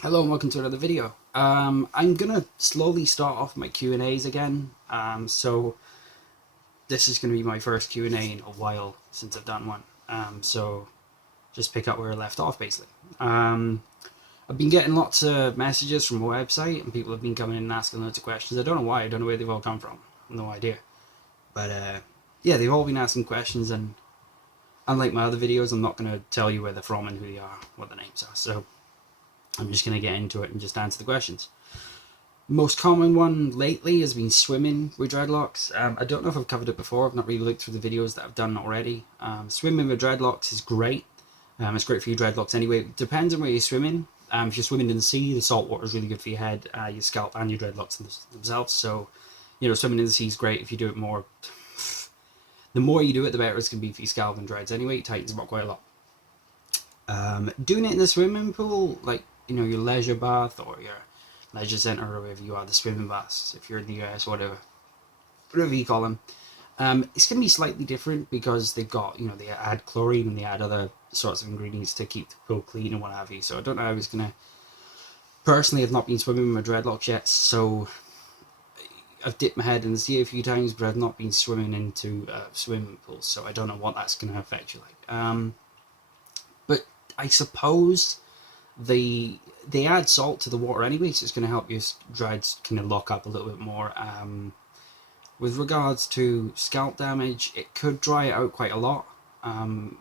Hello and welcome to another video. I'm gonna slowly start off my Q&As again. So this is gonna be my first Q&A in a while since I've done one. So just pick up where I left off basically. I've been getting lots of messages from my website and people have been coming in and asking loads of questions. I don't know why, I don't know where they've all come from. No idea. But yeah, they've all been asking questions, and unlike my other videos, I'm not gonna tell you where they're from and who they are, what their names are. So I'm just going to get into it and just answer the questions. Most common one lately has been swimming with dreadlocks. I don't know if I've covered it before. I've not really looked through the videos that I've done already. Swimming with dreadlocks is great. It's great for your dreadlocks anyway. It depends on where you're swimming. If you're swimming in the sea, the salt water is really good for your head, your scalp, and your dreadlocks themselves. So, swimming in the sea is great if you do it more. The more you do it, the better it's going to be for your scalp and dreads anyway. It tightens them up quite a lot. Doing it in the swimming pool, like your leisure bath or your leisure center or wherever you are, the swimming baths, if you're in the US, whatever you call them, it's going to be slightly different because they've got, they add chlorine and they add other sorts of ingredients to keep the pool clean and what have you. So I don't know how it's going to. Personally, I've not been swimming with my dreadlocks yet, so I've dipped my head in the sea a few times, but I've not been swimming into swimming pools, so I don't know what that's going to affect you like. But I suppose they add salt to the water anyway, so it's going to help your dreads kind of lock up a little bit more. With regards to scalp damage, it could dry it out quite a lot.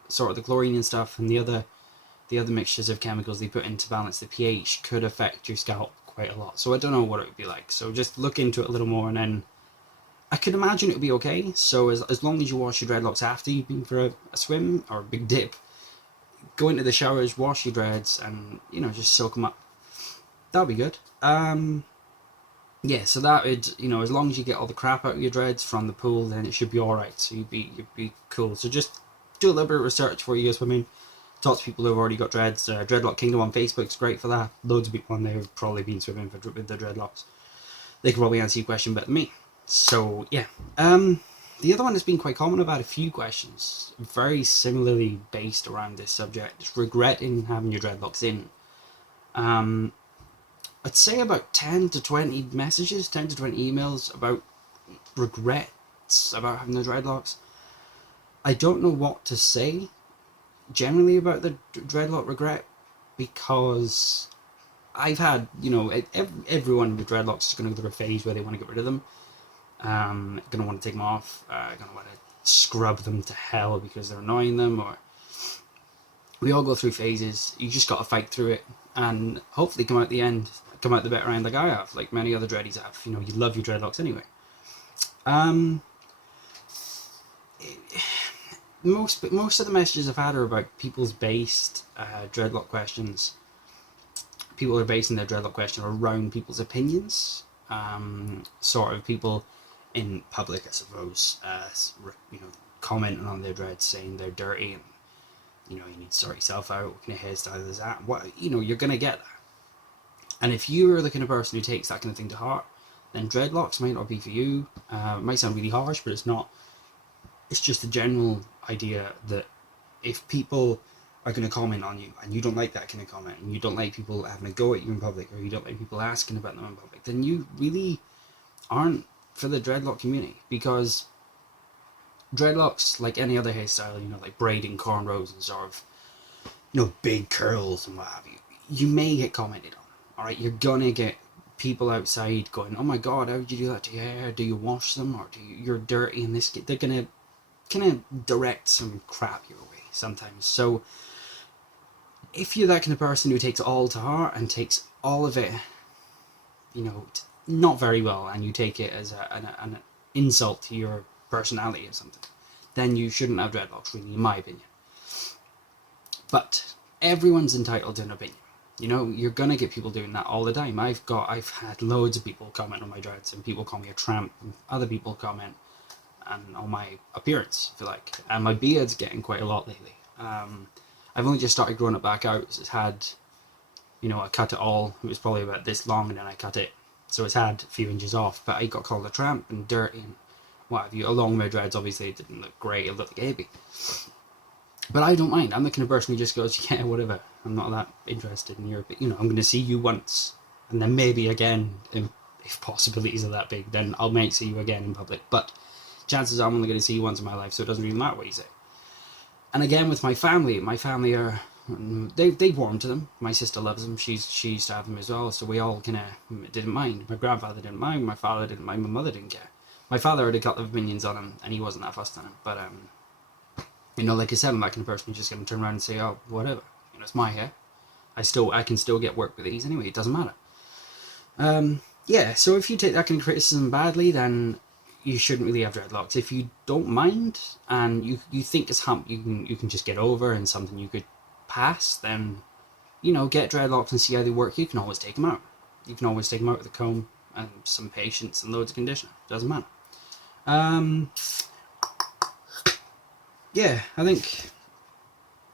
Sort of the chlorine and stuff, and the other mixtures of chemicals they put in to balance the pH could affect your scalp quite a lot. So I don't know what it would be like. So just look into it a little more, and then I could imagine it would be okay. So as long as you wash your dreadlocks after you've been for a swim or a big dip, go into the showers, wash your dreads, and just soak them up. That'll be good. Yeah, so that would, as long as you get all the crap out of your dreads from the pool, then it should be all right. So you'd be cool. So just do a little bit of research before you go swimming. Talk to people who've already got dreads. Dreadlock Kingdom on Facebook's great for that. Loads of people on there have probably been swimming with their dreadlocks. They can probably answer your question better than me. So yeah. The other one has been quite common. I've had a few questions very similarly based around this subject. Just regretting having your dreadlocks in. I'd say about 10 to 20 messages, 10 to 20 emails about regrets about having the dreadlocks. I don't know what to say generally about the dreadlock regret, because I've had, everyone with dreadlocks is going to go through a phase where they want to get rid of them. Going to want to take them off, going to want to scrub them to hell because they're annoying them, or we all go through phases. You just got to fight through it and hopefully come out the better end like I have, like many other dreadies have. You love your dreadlocks anyway. Most of the messages I've had are about people's based dreadlock questions. People are basing their dreadlock question around people's opinions. Sort of people in public, I suppose, commenting on their dreads, saying they're dirty and you need to sort yourself out. What kind of hairstyle is that? What you're gonna get that. And if you're the kind of person who takes that kind of thing to heart, then dreadlocks might not be for you. It might sound really harsh, but it's not. It's just a general idea that if people are going to comment on you and you don't like that kind of comment, and you don't like people having a go at you in public, or you don't like people asking about them in public, then you really aren't for the dreadlock community. Because dreadlocks, like any other hairstyle, like braiding, cornrows, and sort of, big curls and what have you, you may get commented on. Alright, you're gonna get people outside going, oh my god, how did you do that to your hair? Do you wash them? Or you're dirty and this? They're gonna kind of direct some crap your way sometimes. So if you're that kind of person who takes it all to heart and takes all of it, not very well, and you take it as an insult to your personality or something, then you shouldn't have dreadlocks, really, in my opinion. But everyone's entitled to an opinion. You're gonna get people doing that all the time. I've had loads of people comment on my dreads, and people call me a tramp, and other people comment and on my appearance, if you like. And my beard's getting quite a lot lately. I've only just started growing it back out. It's had, I cut it all. It was probably about this long, and then I cut it, so it's had a few inches off. But I got called a tramp and dirty and what have you. Along my dreads, obviously, it didn't look great. It looked like a hippie. But I don't mind. I'm the kind of person who just goes, yeah, whatever. I'm not that interested in your, you know, I'm going to see you once, and then maybe again, if possibilities are that big, then I'll make see you again in public. But chances are I'm only going to see you once in my life, so it doesn't really matter what you say. And again, with my family are, they warm to them. My sister loves them. She used to have them as well, so we all kind of didn't mind. My grandfather didn't mind. My father didn't mind. My mother didn't care. My father had a couple of opinions on him, and he wasn't that fussed on him. But you know, like I said, I'm that kind of person who's just going to turn around and say, oh, whatever. You know, it's my hair. I can still get work with ease anyway. It doesn't matter. Yeah. So if you take that kind of criticism badly, then you shouldn't really have dreadlocks. If you don't mind and you think it's hump you can just get over and something you could pass, then, you know, get dreadlocks and see how they work. You can always take them out. You can always take them out with a comb and some patience and loads of conditioner. Doesn't matter. Yeah, I think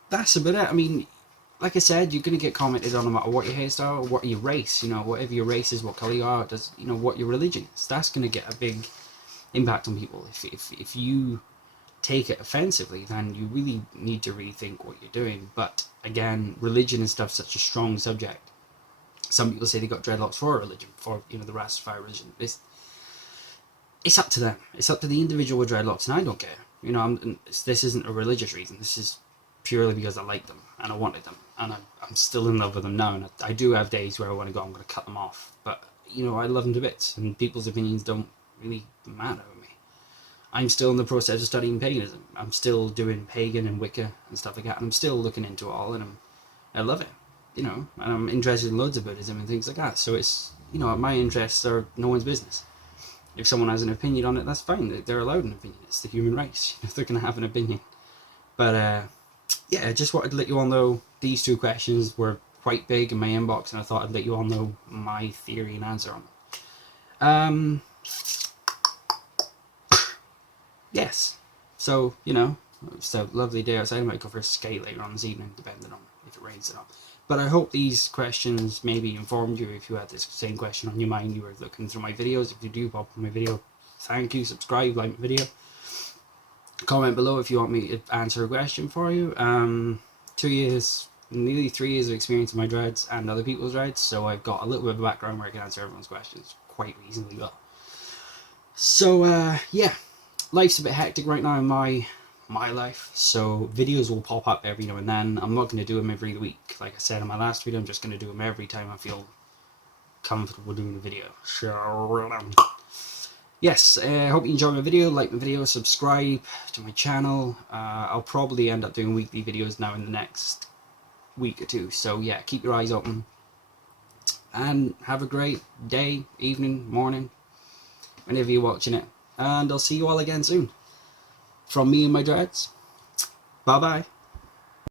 that's about it. I mean, like I said, you're going to get commented on no matter what your hairstyle or what your race, you know, whatever your race is, what colour you are, does, you know, what your religion is. That's going to get a big impact on people. If you take it offensively, then you really need to rethink what you're doing. But again, religion and stuff's such a strong subject. Some people say they got dreadlocks for a religion, for, you know, the Rastafari religion. It's up to them. It's up to the individual with dreadlocks, and I don't care. You know, this isn't a religious reason. This is purely because I like them and I wanted them, and I'm still in love with them now. And I do have days where I want to go, I'm going to cut them off. But, you know, I love them to bits, and people's opinions don't really matter with me. I'm still in the process of studying paganism. I'm still doing pagan and Wicca and stuff like that, and I'm still looking into it all, and I love it, you know, and I'm interested in loads of Buddhism and things like that. So it's, you know, my interests are no one's business. If someone has an opinion on it, that's fine. They're allowed an opinion. It's the human race. They're going to have an opinion. But yeah, I just wanted to let you all know these two questions were quite big in my inbox, and I thought I'd let you all know my theory and answer on them. Yes. So, you know, it's a lovely day outside. I might go for a skate later on this evening, depending on if it rains or not. But I hope these questions maybe informed you. If you had this same question on your mind, you were looking through my videos. If you do pop on my video, thank you. Subscribe, like my video. Comment below if you want me to answer a question for you. 2 years, nearly 3 years of experience in my dreads and other people's dreads, so I've got a little bit of a background where I can answer everyone's questions quite reasonably well. So yeah, life's a bit hectic right now in my life, so videos will pop up every now and then. I'm not going to do them every week. Like I said in my last video, I'm just going to do them every time I feel comfortable doing a video. So yes, I hope you enjoyed my video. Like my video, subscribe to my channel. I'll probably end up doing weekly videos now in the next week or two. So yeah, keep your eyes open. And have a great day, evening, morning, whenever you're watching it. And I'll see you all again soon. From me and my dreads. Bye bye.